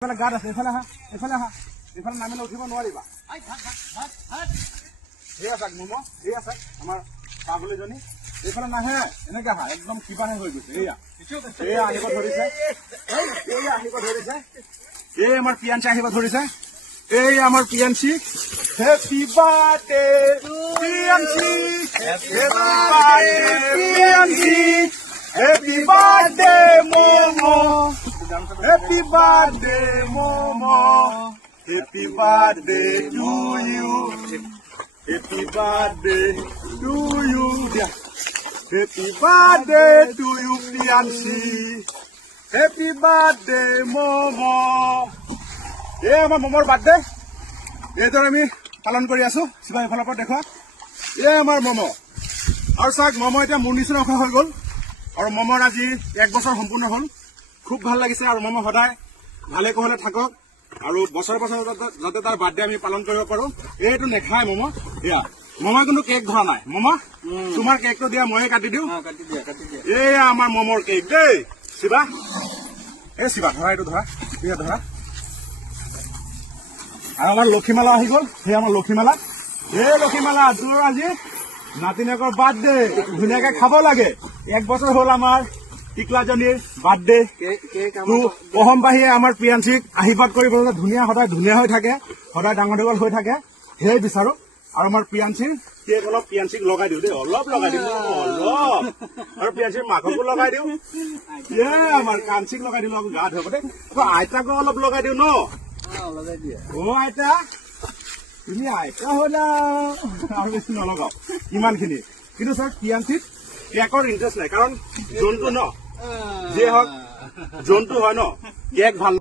গাত আছে এইফালে আহা এইফালে নামিলে উঠিব নোৱাৰিবা এয়া চাক মম এয়া চাক আমাৰ পাগলীজনী এইফালে নাহে এনেকে আহা একদম কিবাহে হৈ গৈছে এয়া আহিব ধৰিছে এই আমাৰ পিয়াঞ্চি আহিব ধৰিছে এই আমাৰ পিয়াঞ্চি happy birthday পিয়াঞ্চি happy birthday momo Happy birthday, Momo. Happy birthday to you. Happy birthday to you. Happy birthday to you, Pianchi. Happy birthday, Momo. Yeah, my Momo's birthday. Yeah, today we পালন কৰি আছো সিবা এফালৰ পৰা দেখুৱা এই আমাৰ মমো আৰু চাক মমো এতিয়া মোৰ নিচিনা হৈ গ'ল আৰু মমৰ আজি 1 বছৰ সম্পূৰ্ণ হ'ল খুব ভাল লাগিছে আৰু মমো সদায় ভালে কোহলে থাকক আৰু বছৰ বছৰ যাতে তাৰ বাৰ্থডে আমি পালন কৰিব পাৰো এইটো নেখায় মমো এয়া মমো কোনো কেক ধৰা নাই মমো তোমাৰ কেকটো দিয়া ময়ে কাটি দিও কাটি দিয়া এই আমাৰ মমৰ কেক দেই শিবা এই শিবা ধৰা এইটো ধৰা এয়া ধৰা আৰু আমাৰ লক্ষীমালা আহি গ'ল সেই আমাৰ লক্ষীমালা এই লক্ষীমালা তোৰ আজি নাতিনেকৰ বাৰ্থডে ধুনীয়াকে খাব লাগে 1 বছৰ হ'ল আমাৰ টিকলাজনীৰ বাৰ্থডে অসমবাসীয়ে আমাৰ প্ৰিয়াঞ্চিক আশীৰ্বাদ কৰিব ধুনীয়া সদায় ধুনীয়া হৈ থাকে সদায় ডাঙৰ দীঘল হৈ থাকে সেয়াই বিচাৰো আৰু আমাৰ প্ৰিয়াঞ্চিৰ কেক অলপ প্ৰিয়াঞ্চিক লগাই দিওঁ দেই অলপ লগাই দিওঁ অলপ আৰু প্ৰিয়াঞ্চিৰ মাককো লগাই দিওঁ আমাৰ কাঞ্চিক লগাই দিলো গা ধুব দেই আইতাকো অলপ লগাই দিওঁ ন আইতা তুমি আইতা হলা আৰু বেছি নলগাও ইমানখিনি কিন্তু ছাৰ প্ৰিয়াঞ্চিত কেকৰ ইণ্টাৰেষ্ট নাই কাৰণ জন্তু ন যিয়ে হওক জন্তু হয় ন কেক ভাল